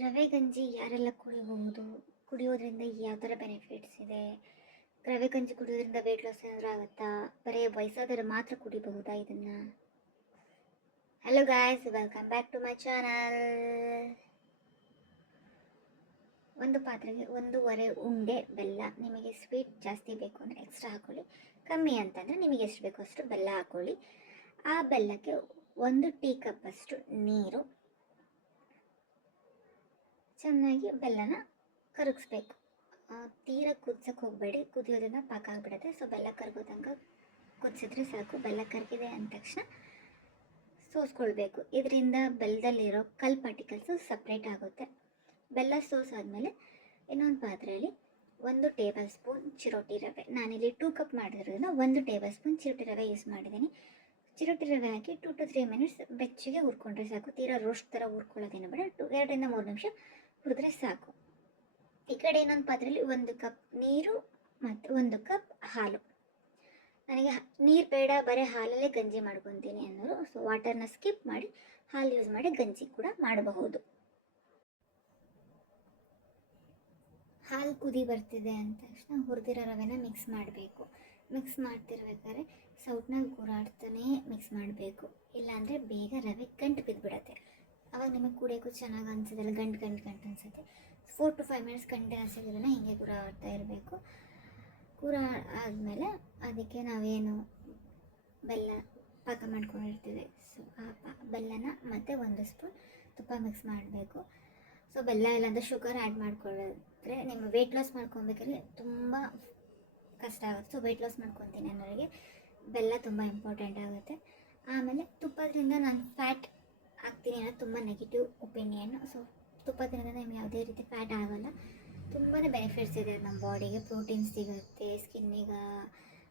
ರವೆ ಗಂಜಿ ಯಾರೆಲ್ಲ ಕುಡಿಬಹುದು? ಕುಡಿಯೋದ್ರಿಂದ ಯಾವ ಥರ ಬೆನಿಫಿಟ್ಸ್ ಇದೆ? ರವೆ ಗಂಜಿ ಕುಡಿಯೋದ್ರಿಂದ ವೆಯ್ಟ್ ಲಾಸ್ ಏನಾದರೂ ಆಗುತ್ತಾ? ಬರೀ ವಯಸ್ಸಾದವರು ಮಾತ್ರ ಕುಡಿಬಹುದಾ ಇದನ್ನು? Hello guys, welcome back to my channel. ಒಂದು ಪಾತ್ರೆಗೆ 1.5 ಉಂಡೆ ಬೆಲ್ಲ. ನಿಮಗೆ ಸ್ವೀಟ್ ಜಾಸ್ತಿ ಬೇಕು ಅಂದರೆ ಎಕ್ಸ್ಟ್ರಾ ಹಾಕೊಳ್ಳಿ, ಕಮ್ಮಿ ಅಂತಂದರೆ ನಿಮಗೆ ಎಷ್ಟು ಬೇಕೋ ಅಷ್ಟು ಬೆಲ್ಲ ಹಾಕೊಳ್ಳಿ. ಆ ಬೆಲ್ಲಕ್ಕೆ 1 ಟೀ ಕಪ್ ಅಷ್ಟು ನೀರು. ಚೆನ್ನಾಗಿ ಬೆಲ್ಲನ ಕರಗಿಸ್ಬೇಕು. ತೀರಾ ಕುದಿಸೋಕೆ ಹೋಗಬೇಡಿ, ಕುದಿಯೋದ್ರಿಂದ ಪಾಕ ಆಗಿಬಿಡುತ್ತೆ. ಸೊ ಬೆಲ್ಲ ಕರಗೋ ತನಕ ಕುದಿಸಿದ್ರೆ ಸಾಕು. ಬೆಲ್ಲ ಕರಗಿದೆ ಅಂದ ತಕ್ಷಣ ಸೋಸ್ಕೊಳ್ಬೇಕು. ಇದರಿಂದ ಬೆಲ್ಲದಲ್ಲಿರೋ ಕಲ್ ಪಾರ್ಟಿಕಲ್ಸು ಸಪ್ರೇಟ್ ಆಗುತ್ತೆ. ಬೆಲ್ಲ ಸೋಸಾದ್ಮೇಲೆ ಇನ್ನೊಂದು ಪಾತ್ರೆಯಲ್ಲಿ 1 ಟೇಬಲ್ ಸ್ಪೂನ್ ಚಿರೋಟಿ ರವೆ. ನಾನಿಲ್ಲಿ 2 ಕಪ್ ಮಾಡಿರೋದ್ರಿಂದ 1 ಟೇಬಲ್ ಸ್ಪೂನ್ ಚಿರೋಟಿ ರವೆ ಯೂಸ್ ಮಾಡಿದ್ದೀನಿ. ಚಿರೋಟಿ ರವೆ ಹಾಕಿ 2 to 3 ಮಿನಿಟ್ಸ್ ಬೆಚ್ಚಗೆ ಹುರ್ಕೊಂಡ್ರೆ ಸಾಕು. ತೀರಾ ರೋಸ್ಟ್ ಥರ ಹುರ್ಕೊಳ್ಳೋದೇನು ಬೇಡ. 2 ರಿಂದ 3 ನಿಮಿಷ ಹುರಿದ್ರೆ ಸಾಕು. ಈ ಕಡೆ ಇನ್ನೊಂದು ಪಾತ್ರೆಯಲ್ಲಿ 1 ಕಪ್ ನೀರು ಮತ್ತು 1 ಕಪ್ ಹಾಲು. ನನಗೆ ನೀರು ಬೇಡ, ಬರೀ ಹಾಲಲ್ಲೇ ಗಂಜಿ ಮಾಡ್ಕೊತೀನಿ ಅನ್ನೋರು ಸೊ ವಾಟರ್ನ ಸ್ಕಿಪ್ ಮಾಡಿ ಹಾಲು ಯೂಸ್ ಮಾಡಿ ಗಂಜಿ ಕೂಡ ಮಾಡಬಹುದು. ಹಾಲು ಕುದಿ ಬರ್ತಿದೆ ಅಂದ ತಕ್ಷಣ ಹುರಿದಿರೋ ರವೆನ ಮಿಕ್ಸ್ ಮಾಡಬೇಕು. ಮಿಕ್ಸ್ ಮಾಡ್ತಿರ್ಬೇಕಾದ್ರೆ ಸೌಟ್ನಾಗ ಗುರಾಡ್ತಾನೆ ಮಿಕ್ಸ್ ಮಾಡಬೇಕು, ಇಲ್ಲಾಂದರೆ ಬೇಗ ರವೆ ಗಂಟು ಬಿದ್ದುಬಿಡತ್ತೆ. ಆವಾಗ ನಿಮಗೆ ಕುಡಿಯೋಕ್ಕೂ ಚೆನ್ನಾಗಿ ಅನಿಸೋದಿಲ್ಲ, ಗಂಟು ಅನಿಸುತ್ತೆ. 4 to 5 ಮಿನಿಟ್ಸ್ ಕಂಟಿನ್ಯೂಸ್ ಹೀಗೆ ಗುರಾಡ್ತಾ ಇರಬೇಕು. ಆದಮೇಲೆ ಅದಕ್ಕೆ ನಾವೇನು ಬೆಲ್ಲ ಪಾಕ ಮಾಡ್ಕೊಂಡಿರ್ತೀವಿ, ಸೊ ಆ ಬೆಲ್ಲನ ಮತ್ತು 1 ಸ್ಪೂನ್ ತುಪ್ಪ ಮಿಕ್ಸ್ ಮಾಡಬೇಕು. ಸೊ ಬೆಲ್ಲ ಇಲ್ಲಾಂದರೆ ಶುಗರ್ ಆ್ಯಡ್ ಮಾಡ್ಕೊಳ್ಳಿದ್ರೆ ನಿಮ್ಮ ವೆಯ್ಟ್ ಲಾಸ್ ಮಾಡ್ಕೊಬೇಕಾದ್ರೆ ತುಂಬ ಕಷ್ಟ ಆಗುತ್ತೆ. ಸೊ ವೆಯ್ಟ್ ಲಾಸ್ ಮಾಡ್ಕೊತೀನಿ ಅನ್ನೋರಿಗೆ ಬೆಲ್ಲ ತುಂಬ ಇಂಪಾರ್ಟೆಂಟ್ ಆಗುತ್ತೆ. ಆಮೇಲೆ ತುಪ್ಪದಿಂದ ನಾನು ಫ್ಯಾಟ್ ಆಗ್ತೀನಿ ಅನ್ನೋದು ತುಂಬ ನೆಗೆಟಿವ್ ಒಪಿನಿಯನ್. ಸೊ ತುಪ್ಪದಿಂದ ನಿಮ್ಗೆ ಯಾವುದೇ ರೀತಿ ಫ್ಯಾಟ್ ಆಗೋಲ್ಲ. ತುಂಬಾ ಬೆನಿಫಿಟ್ಸ್ ಇದೆ ನಮ್ಮ ಬಾಡಿಗೆ. ಪ್ರೋಟೀನ್ ಸಿಗುತ್ತೆ, ಸ್ಕಿನ್ನಿಗೆ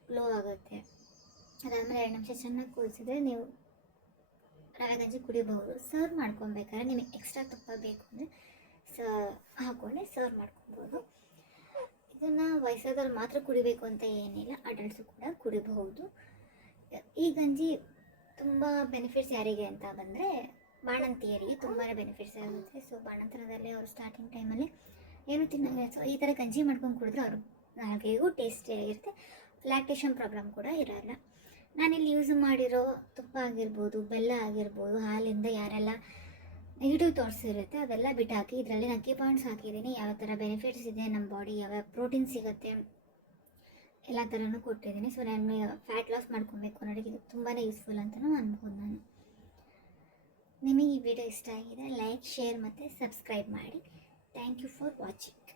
ಗ್ಲೋ ಆಗುತ್ತೆ. ಅದಾದಮೇಲೆ 2 ನಿಮಿಷ ಚೆನ್ನಾಗಿ ಕುದಿಸಿದ್ರೆ ನೀವು ರವೆ ಗಂಜಿ ಕುಡಿಬಹುದು. ಸರ್ವ್ ಮಾಡ್ಕೊಬೇಕಾದ್ರೆ ನಿಮಗೆ ಎಕ್ಸ್ಟ್ರಾ ತುಪ್ಪ ಬೇಕು ಅಂದರೆ ಹಾಕ್ಕೊಂಡು ಸರ್ವ್ ಮಾಡ್ಕೊಬೋದು. ಇದನ್ನು ವಯಸ್ಸಾದವ್ರು ಮಾತ್ರ ಕುಡಿಬೇಕು ಅಂತ ಏನಿಲ್ಲ, ಅಡಲ್ಟ್ಸು ಕೂಡ ಕುಡಿಬಹುದು. ಈ ಗಂಜಿ ತುಂಬ ಬೆನಿಫಿಟ್ಸ್ ಯಾರಿಗೆ ಅಂತ ಬಂದರೆ ಬಾಣಂತಿಯರಿಗೆ ತುಂಬಾ ಬೆನಿಫಿಟ್ಸ್ ಆಗುತ್ತೆ. ಸೊ ಬಾಣಂತನದಲ್ಲಿ ಅವರು ಸ್ಟಾರ್ಟಿಂಗ್ ಟೈಮಲ್ಲಿ ಏನು ತಿನ್ನೋಲ್ಲ. ಸೊ ಈ ಥರ ಗಂಜಿ ಮಾಡ್ಕೊಂಡು ಕುಡಿದ್ರೆ ಅವರು ನಾಲ್ಗೆಗೂ ಟೇಸ್ಟಿಯಾಗಿರುತ್ತೆ. ಲ್ಯಾಕ್ಟೇಷನ್ ಪ್ರಾಬ್ಲಮ್ ಕೂಡ ಇರೋಲ್ಲ. ನಾನಿಲ್ಲಿ ಯೂಸ್ ಮಾಡಿರೋ ತುಪ್ಪ ಆಗಿರ್ಬೋದು, ಬೆಲ್ಲ ಆಗಿರ್ಬೋದು, ಹಾಲಿಂದ ಯಾರೆಲ್ಲ ನೆಗೆಟಿವ್ ಥಾಟ್ಸ್ ಇರುತ್ತೆ ಅದೆಲ್ಲ ಬಿಟ್ಟು ಹಾಕಿ ಇದರಲ್ಲಿ ನಾನು ಕೀ ಪಾಯಿಂಟ್ಸ್ ಹಾಕಿದ್ದೀನಿ. ಯಾವ ಥರ ಬೆನಿಫಿಟ್ಸ್ ಇದೆ ನಮ್ಮ ಬಾಡಿ, ಯಾವ ಪ್ರೋಟೀನ್ ಸಿಗುತ್ತೆ, ಎಲ್ಲ ಥರನೂ ಕೊಟ್ಟಿದ್ದೀನಿ. ಸೊ ನಾನು ಫ್ಯಾಟ್ ಲಾಸ್ ಮಾಡ್ಕೊಬೇಕು ಅನ್ನೋರಿಗೆ ಇದು ತುಂಬಾ ಯೂಸ್ಫುಲ್ ಅಂತಲೂ ಅನ್ಬೋದು ನಾನು. ನಿಮಗೆ ಈ ವಿಡಿಯೋ ಇಷ್ಟ ಆಗಿದೆ ಲೈಕ್, ಶೇರ್ ಮತ್ತು ಸಬ್ಸ್ಕ್ರೈಬ್ ಮಾಡಿ. Thank you for watching.